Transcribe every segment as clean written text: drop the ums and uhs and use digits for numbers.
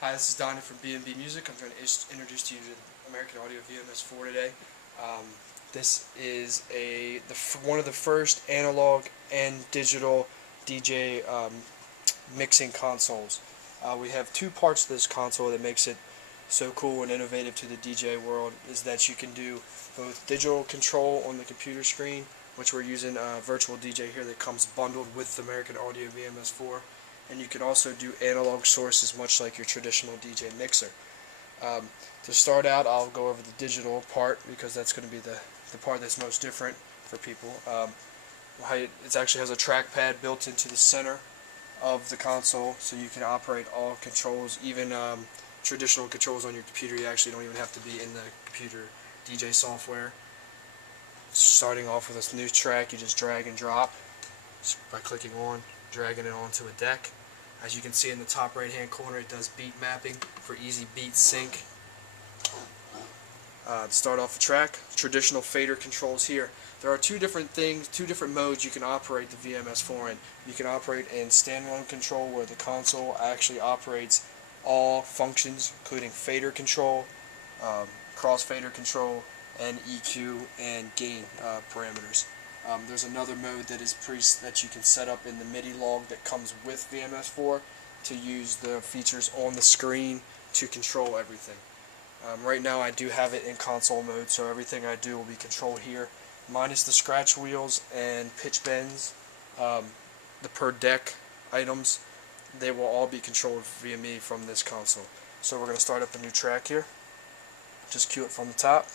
Hi, this is Donny from B&B Music. I'm going to introduce you to American Audio VMS4 today. This is one of the first analog and digital DJ mixing consoles. We have two parts to this console that makes it so cool and innovative to the DJ world, is that you can do both digital control on the computer screen, which we're using Virtual DJ here that comes bundled with the American Audio VMS4. And you can also do analog sources much like your traditional DJ mixer. To start out, I'll go over the digital part because that's going to be the part that's most different for people. It actually has a trackpad built into the center of the console, so you can operate all controls, even traditional controls on your computer. You actually don't even have to be in the computer DJ software. Starting off with this new track, you just drag and drop by clicking on, dragging it onto a deck. As you can see in the top right hand corner, it does beat mapping for easy beat sync. To start off the track, traditional fader controls here. There are two different modes you can operate the VMS4 in. You can operate in standalone control, where the console actually operates all functions, including fader control, crossfader control, and EQ and gain parameters. There's another mode that you can set up in the MIDI log that comes with VMS4 to use the features on the screen to control everything. Right now I do have it in console mode, so everything I do will be controlled here, minus the scratch wheels and pitch bends. The per deck items, they will all be controlled via me from this console. So we're going to start up a new track here. Just cue it from the top.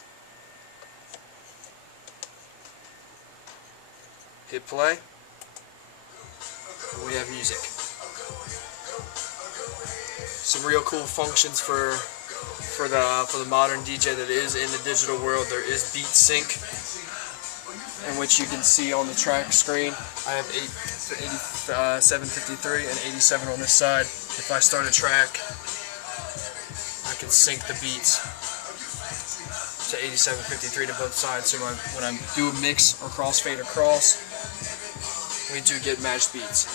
Hit play. We have music. Some real cool functions for the modern DJ that is in the digital world. There is beat sync, in which you can see on the track screen. I have 8753 and 87 on this side. If I start a track, I can sync the beats to 8753 to both sides. So when I do a mix or crossfade across, we do get matched beats.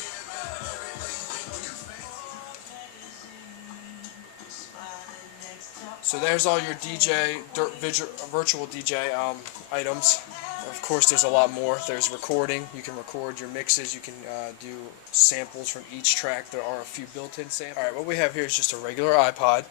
So there's all your virtual DJ items. Of course, there's a lot more. There's recording. You can record your mixes. You can do samples from each track. There are a few built-in samples. Alright, what we have here is just a regular iPod.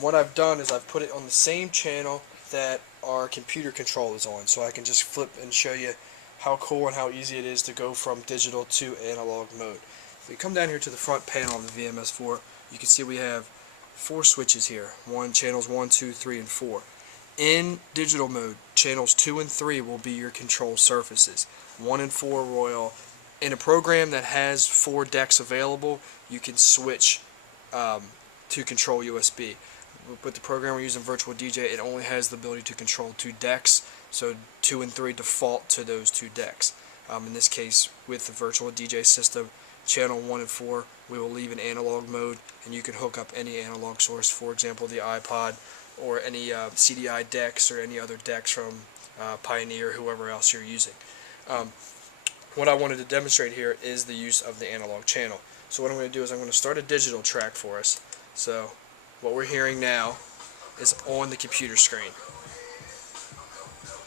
What I've done is I've put it on the same channel that our computer control is on, so I can just flip and show you how cool and how easy it is to go from digital to analog mode. If we come down here to the front panel of the VMS4, you can see we have 4 switches here. Channels 1, 2, 3, and 4. In digital mode, channels 2 and 3 will be your control surfaces. 1 and 4 will, in a program that has 4 decks available, you can switch to control USB. With the program we're using, Virtual DJ, it only has the ability to control 2 decks, so 2 and 3 default to those 2 decks. In this case, with the Virtual DJ system, channel 1 and 4, we will leave in analog mode, and you can hook up any analog source, for example the iPod, or any CDI decks, or any other decks from Pioneer, whoever else you're using. What I wanted to demonstrate here is the use of the analog channel. So what I'm going to do is I'm going to start a digital track for us. So what we're hearing now is on the computer screen.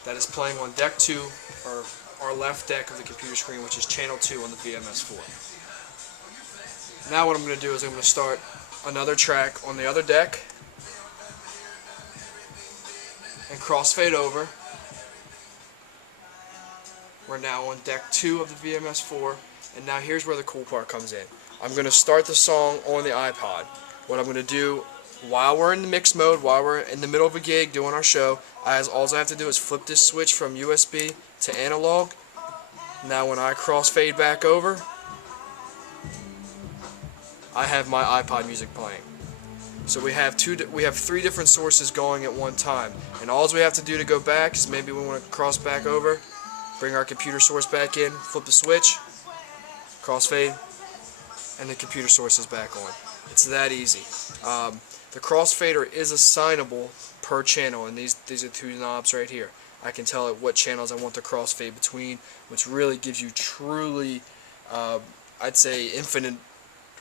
That is playing on deck 2, or our left deck of the computer screen, which is channel 2 on the VMS4. Now what I'm going to do is I'm going to start another track on the other deck and crossfade over. We're now on deck 2 of the VMS4, and now here's where the cool part comes in. I'm going to start the song on the iPod. What I'm going to do while we're in the mix mode, while we're in the middle of a gig doing our show, all I have to do is flip this switch from USB to analog. Now when I crossfade back over, I have my iPod music playing. So we have 3 different sources going at one time, and all we have to do to go back is maybe we want to cross back over, bring our computer source back in, flip the switch, crossfade, and the computer source is back on. It's that easy. The crossfader is assignable per channel, and these are 2 knobs right here. I can tell it what channels I want the crossfade between, which really gives you truly, I'd say, infinite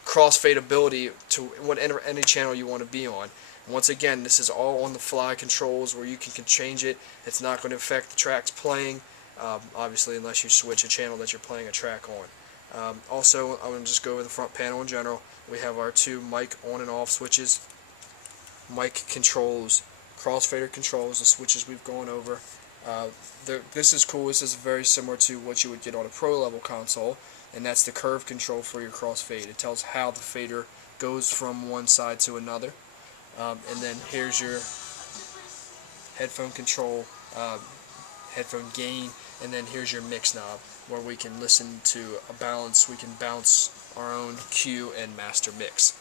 crossfade ability to whatever any channel you want to be on. And once again, this is all on the fly controls where you can change it. It's not going to affect the tracks playing, obviously, unless you switch a channel that you're playing a track on. Also, I'm going to just go over the front panel in general. We have our two mic on and off switches, mic controls, crossfader controls, the switches we've gone over. This is cool. This is very similar to what you would get on a pro level console, and that's the curve control for your crossfade. It tells how the fader goes from one side to another. And then here's your headphone control, headphone gain, and then here's your mix knob where we can listen to a balance. We can bounce our own cue and master mix.